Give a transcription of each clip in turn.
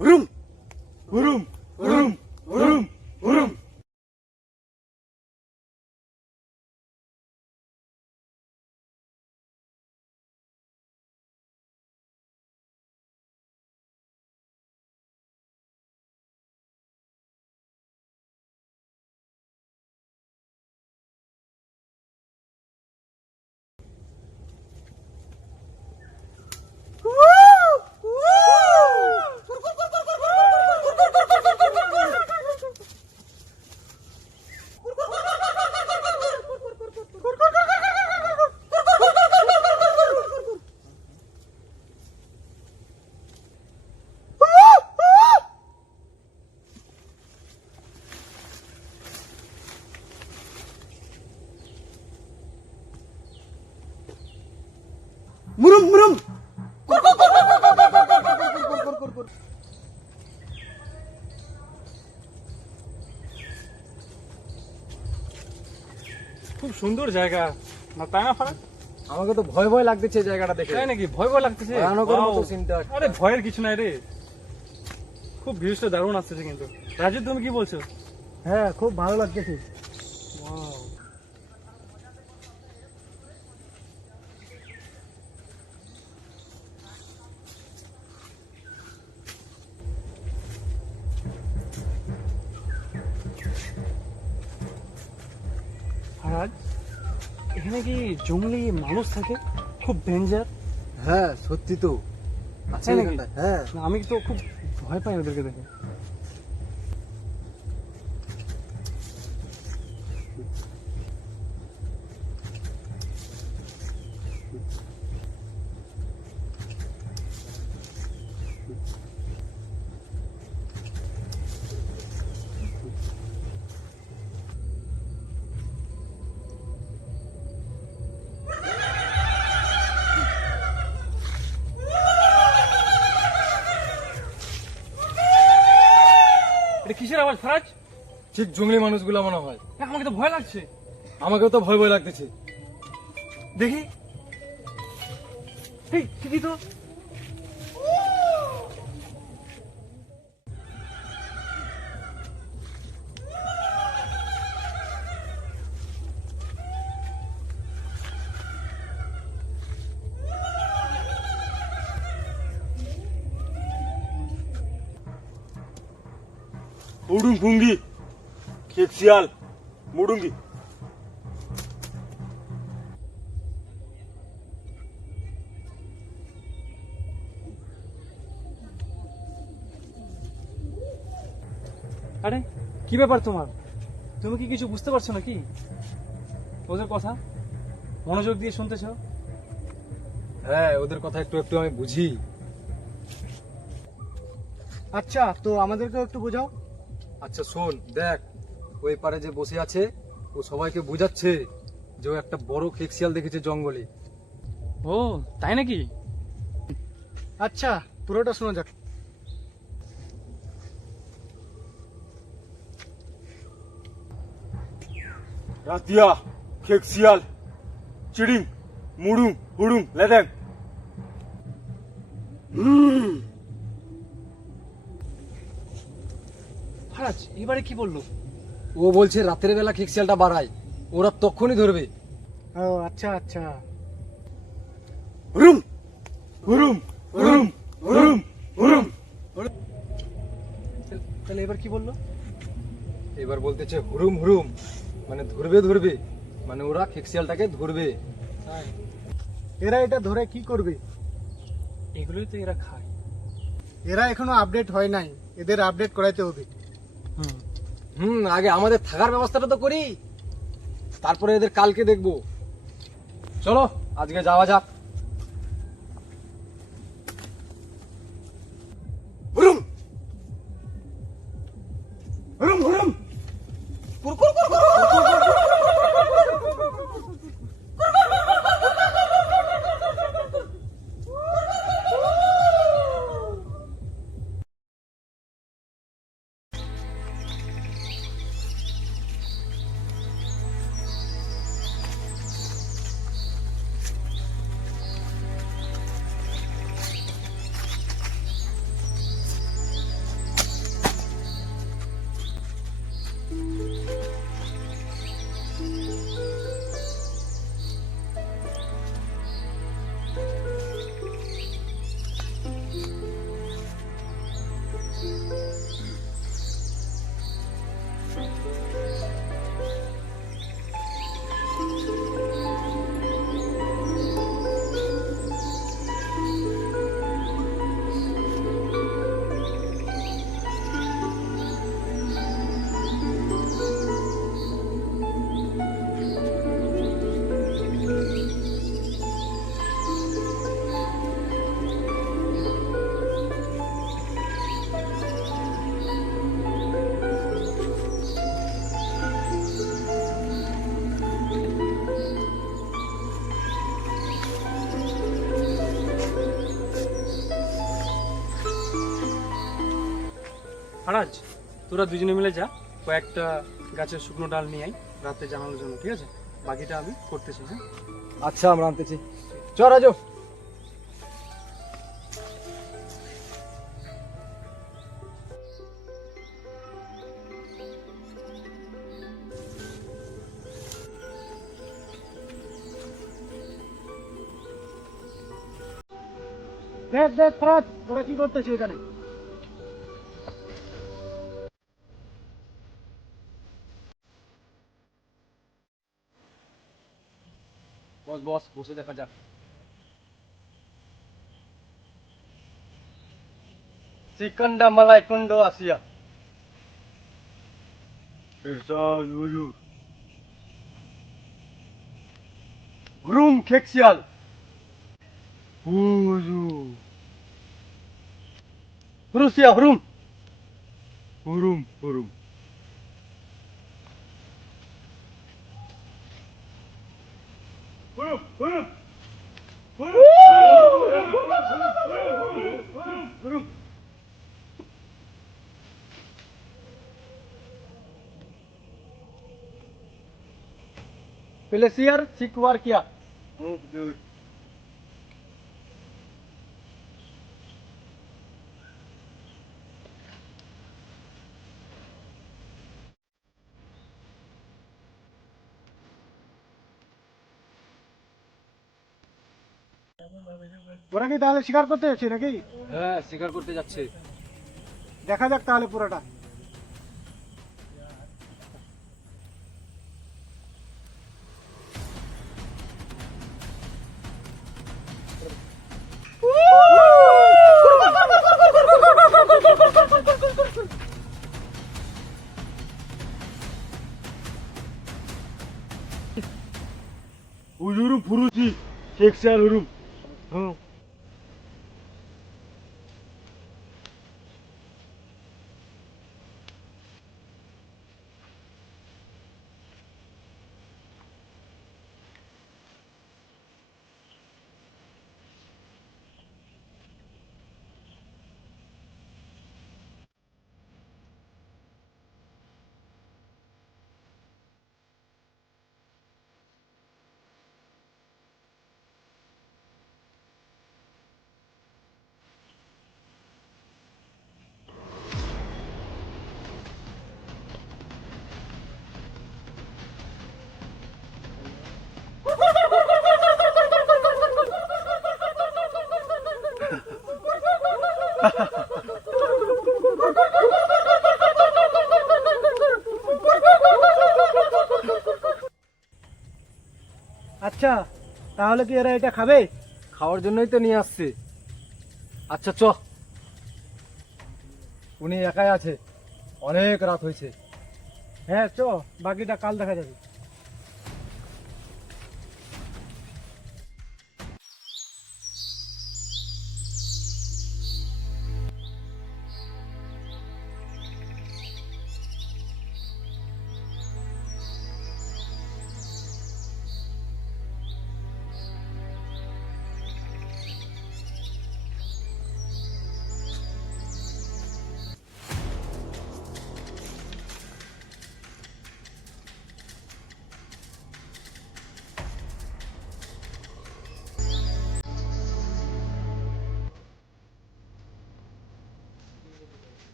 হুরুম হুরুম হুরুম হুরুম হুরুম। মুরুম মুরুম। খুব সুন্দর জায়গা না, তাই না ফারাজ? আমাকে তো ভয় ভয় লাগতেছে জায়গাটা দেখে। তাই নাকি? ভয় ভয় লাগতেছে? ভয়ানকের Wow! মতো চিন্তা। আরে ভয়ের কিছু নাই রে, খুব ভিউজটা দারুণ আসতেছে। কিন্তু রাজু, তুমি কি বলছো? হ্যাঁ, খুব ভালো লাগতেছে। Wow! ফারাজ, এখানে কি জঙ্গলি মানুষ থাকে? খুব ডেঞ্জার। হ্যাঁ, সত্যি তো আছে তাই নাকি? এখানটায়। হ্যাঁ, আমি তো খুব ভয় পাই ওদেরকে দেখে। এটা কিসের আওয়াজ ফারাজ? ঠিক জঙ্গলি মানুষগুলো মনে হয়। আমাকে তো ভয় লাগছে। আমাকেও তো ভয় ভয় লাগতেছে। দেখি, এই ঠিকই তো। উডুম ভুঙ্গি খেকশিয়াল মুডুঙ্গি। আরে কি ব্যাপার তোমার? তুমি কি কিছু বুঝতে পারছো নাকি ওদের কথা? মনোযোগ দিয়ে শুনতেছ? হ্যাঁ, ওদের কথা একটু একটু আমি বুঝি। আচ্ছা, তো আমাদেরকেও একটু বোঝাও। আচ্ছা শোন, দেখ ওই পারে যে বসে আছে ও সবাইকে বোঝাচ্ছে যে ও একটা বড় খেকশিয়াল দেখেছে জঙ্গলে। ও তাই নাকি? আচ্ছা, পুরোটা শোনা যাক। রাতিয়া খেকশিয়াল চিডিং মুডুম হুডুম লেদেং। ফারাজ এবারে কি বললো? ও বলছে রাতের বেলা খেকশিয়ালটা বাড়ায়, ওরা তখনই ধরবে। ও আচ্ছা আচ্ছা। হুরুম হুরুম হুরুম হুরুম হুরুম। তাহলে এবার কি বললো? এবার বলতেছে হুরুম হুরুম, মানে ধরবে ধরবে, মানে ওরা খেকশিয়ালটাকে ধরবে। তাই? এরা এটা ধরে কি করবে? এগুলোই তো এরা খায়। এরা এখনো আপডেট হয় নাই, এদের আপডেট করাইতে হবে। আগে আমাদের থাকার ব্যবস্থাটা তো করি, তারপরে এদের কালকে দেখবো। চলো আজকে যাওয়া যাক। হুরুম হুরুম হুরুম। ফারাজ, তোরা দুজনে মিলে যা, কয়েকটা গাছের শুকনো ডাল নিয়ে আয় রাতে জানানোর জন্য, ঠিক আছে? বাকিটা আমি করতেছি। হ্যাঁ, আচ্ছা আমরা আনতেছি। চ রাজু। দেখ দেখ ফরাজ, ওরা কি করতেছে এখানে? বস বস, বসে দেখা যাক। চিকনডা মালাই কুন্ড আসিয়া। এরশাদ হুজুর। হুরুম খেকশিয়াল। হুজুর। হুরুসিয়া হুরুম। হুরুম হুরুম। হুরুম হুরুম। হুরুম। প্লেসিয়ার সিকওয়ার কিয়া। হুজুর। ওরা কি তাহলে শিকার করতে যাচ্ছে নাকি? হ্যাঁ, শিকার করতে যাচ্ছে। দেখা যাক তাহলে পুরোটা। হুজুর ফুরুচি শেখসাল হুরুম। হুম। আচ্ছা, তাহলে কি এরা এটা খাবে? খাওয়ার জন্যই তো নিয়ে আসছে। আচ্ছা চ, উনি একাই আছে, অনেক রাত হয়েছে। হ্যাঁ চ, বাকিটা কাল দেখা যাবে।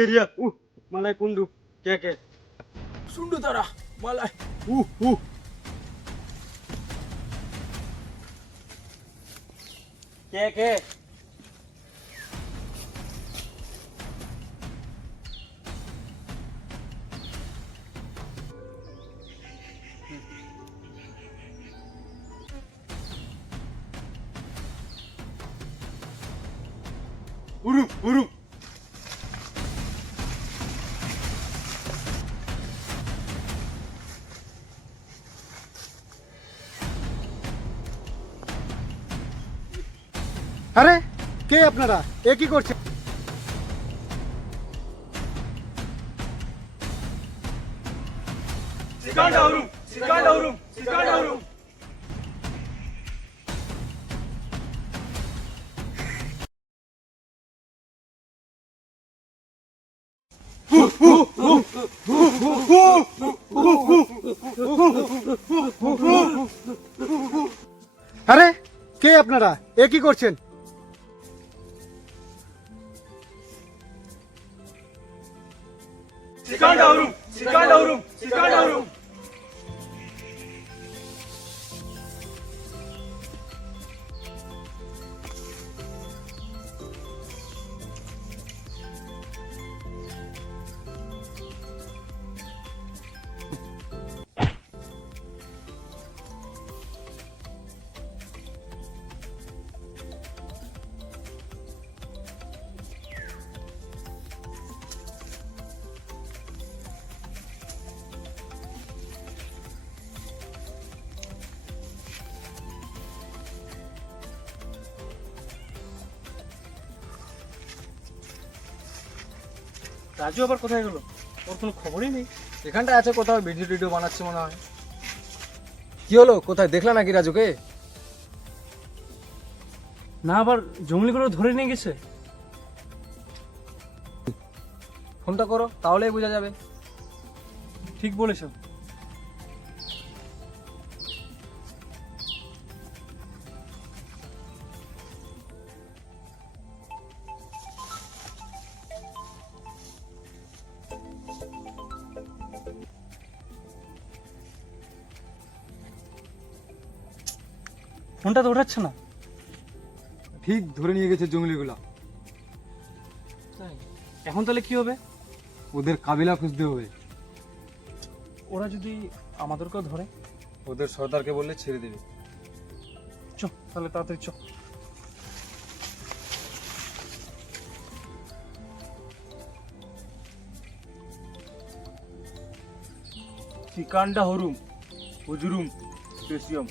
এরিয়া মালাই কুন্ডু কে কে সুন্ডু তারা মালাই। উ কে কে হুরুম হুরুম। আরে কে আপনারা? এ কি করছে? সিকান্ডা হুরুম সিকান্ডা হুরুম সিকান্ডা হুরুম। আরে কে আপনারা, এ কি করছেন? Sikanda Hurum! Sikanda Hurum! Sikanda Hurum! Raju আবার কোথায় গেল? ওর কোনো খবরই নেই। এখানটায় আছে কোথাও, ভিডিও টিডিও বানাচ্ছে মনে হয়। কি হলো, কোথায় দেখলা নাকি রাজুকে? না আবার জঙ্গলিগুলো ধরে নিয়ে গেছে। ফোনটা করো, তাহলেই বোঝা যাবে। ঠিক বলেছ। ফোনটা তো ওঠাচ্ছে না। ঠিক ধরে নিয়ে গেছে জঙ্গলিগুলা। এখন তাহলে কি হবে? ওদের কাবিলা খুঁজতে হবে। ওরা যদি আমাদেরকেও ধরে? ওদের সর্দারকে বললে ছেড়ে দেবে। চ তাহলে তাড়াতাড়ি চ। Sikanda Hurum! Hujurum! Spesium!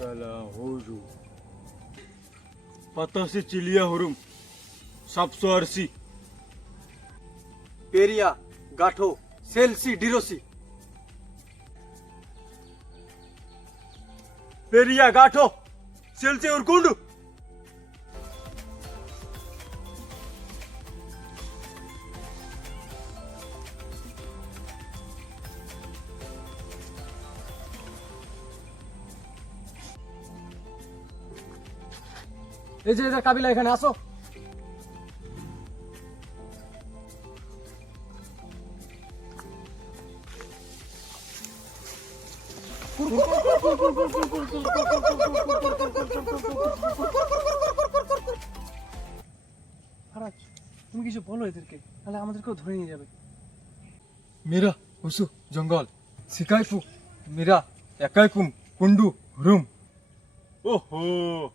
Salah Hurum! Patasi Cilia Hurum! Sapso Arsi! Periya, গাঠো, সেলসি, ডিরোসি। Peria Gato! Selce Urkundu! এই যে এদের কাবিলা, এখানে আসো। ফারাজ, তুমি কিছু বলো এদেরকে, তাহলে আমাদেরকেও ধরে নিয়ে যাবে। মেরা উসু জঙ্গল সিকাইফু মেরা একাইকুম Kundu হুরুম। Oho!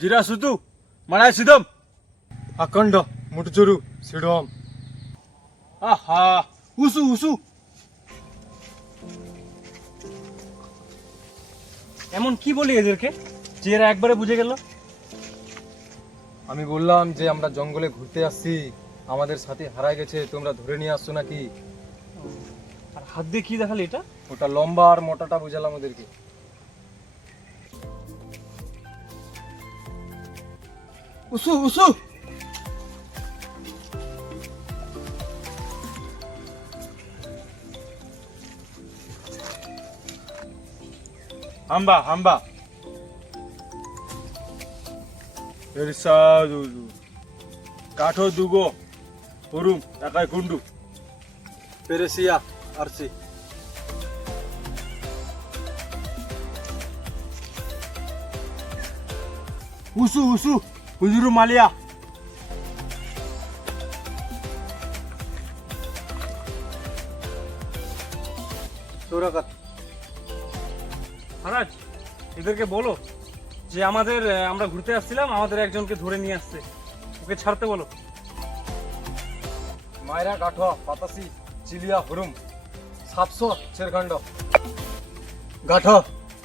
Jira Sutu! Manai Sidam! আকান্ড মুটজরু সিডম। Aha! Usu Usu! এমন কি বলি এদেরকে যে এরা একবারে বুঝে গেল? আমি বললাম যে আমরা জঙ্গলে ঘুরতে আসছি, আমাদের সাথে হারায় গেছে, তোমরা ধরে নিয়ে আসছো নাকি। আর হাত দিয়ে কি দেখালে এটা? ওটা লম্বা আর মোটাটা বুঝালাম ওদেরকে। Usu Usu! Hamba, hamba. Erisa dudu. Kato dugo. Hurum, takai kundu. পেরেসিয়া আরসি। Usu, usu. Hujuru malia. সৌরাকাত। ফারাজ, এদেরকে বলো যে আমরা ঘুরতে আসছিলাম, আমাদের একজনকে ধরে নিয়ে আসছে, ওকে ছাড়তে বলো। মায়রা গাঠোয়া পাতাসি চিলিয়া হুরুম সাপসো শেরখণ্ড। গাঠা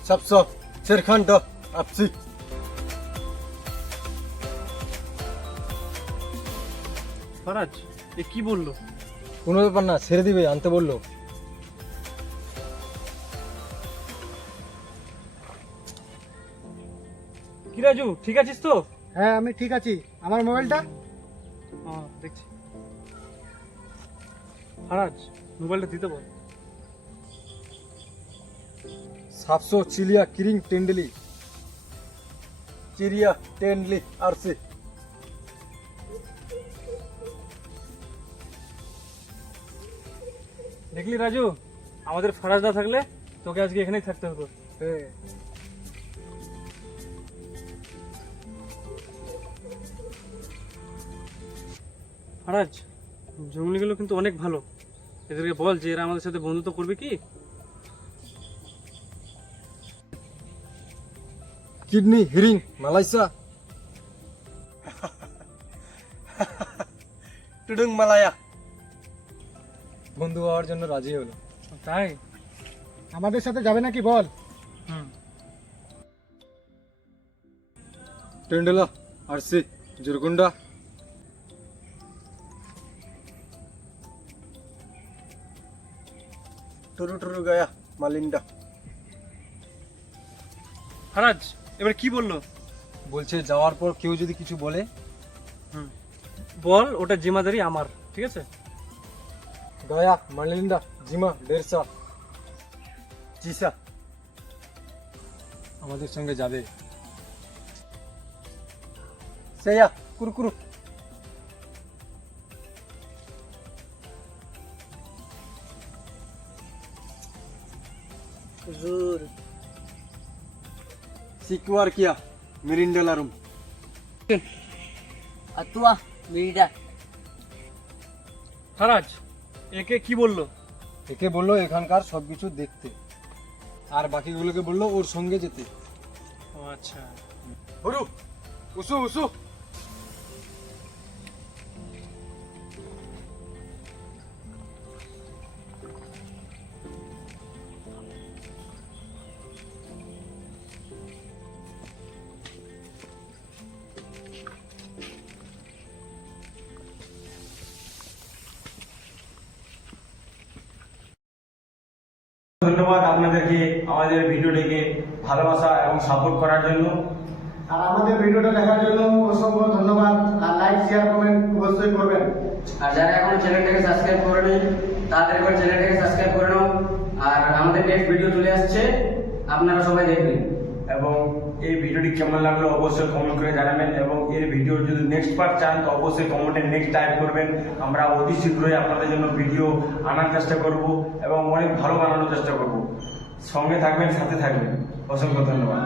সাপসা শেরখানটা আপসি। ফারাজ এ কি বললো? কোনো ব্যাপার না, ছেড়ে দিবে, আনতে বললো। কি রাজু, ঠিক আছিস তো? হ্যাঁ আমি ঠিক আছি। আমার মোবাইলটা? দেখছি। ফারাজ মোবাইলটা দিতে বল। সাপসো চিলিয়া কিরিং টেন্ডলি চিরিয়া টেন্ডলি আরসি। দেখলি রাজু, আমাদের ফারাজ না থাকলে তোকে আজকে এখানেই থাকতে হতো। হ্যাঁ, ফারাজ, জঙ্গলিগুলো কিন্তু অনেক ভালো। এদেরকে বল যে এরা আমাদের সাথে বন্ধুত্ব করবে কি। কিডনি হিরিং মালয়েশিয়া টুডুং মালায়া। বন্ধু হওয়ার জন্য রাজি হলো। তাই? আমাদের সাথে যাবে নাকি বল? হুম। টেন্ডলা আরসি জুরগুন্ডা। টুরু টুরু গায়া মালিন্ডা। ফারাজ এবার কি বললো? বলছে যাওয়ার পর কেউ যদি কিছু বলে, বল ওটা জিম্মাদারি আমার, ঠিক আছে? গায়া মালিন্ডা জিমা ডেরসা চিসা আমাদের সঙ্গে যাবে। সেয়া কুরকুরু। জোর। সিকুয়ার কিয়া মিরিন্ডালারুম। আতুয়া মিরিডা। ফারাজ একে কি বললো? একে বললো এখানকার সবকিছু দেখতে, আর বাকিগুলোকে বললো ওর সঙ্গে যেতে। ও আচ্ছা। হরু উসু উসু। ধন্যবাদ আপনাদেরকে আমাদের ভিডিওটিকে ভালোবাসা এবং সাপোর্ট করার জন্য। আর আমাদের ভিডিওটা দেখার জন্য অসংখ্য ধন্যবাদ। আর লাইক শেয়ার কমেন্ট অবশ্যই করবেন। আর যারা এখনো চ্যানেলটাকে সাবস্ক্রাইব করেনি তাড়াতাড়ি করে চ্যানেলটাকে সাবস্ক্রাইব করে নাও। আর আমাদের নেক্সট ভিডিও চলে আসছে, আপনারা সবাই দেখবেন। এবং এই ভিডিওটি কেমন লাগলো অবশ্যই কমেন্ট করে জানাবেন, এবং এর ভিডিওর যদি নেক্সট পার্ট চান তো অবশ্যই কমেন্টে নেক্সট টাইপ করবেন। আমরা অতি শীঘ্রই আপনাদের জন্য ভিডিও আনার চেষ্টা করব এবং অনেক ভালো বানানোর চেষ্টা করব। সঙ্গে থাকবেন, সাথে থাকবেন। অসংখ্য ধন্যবাদ।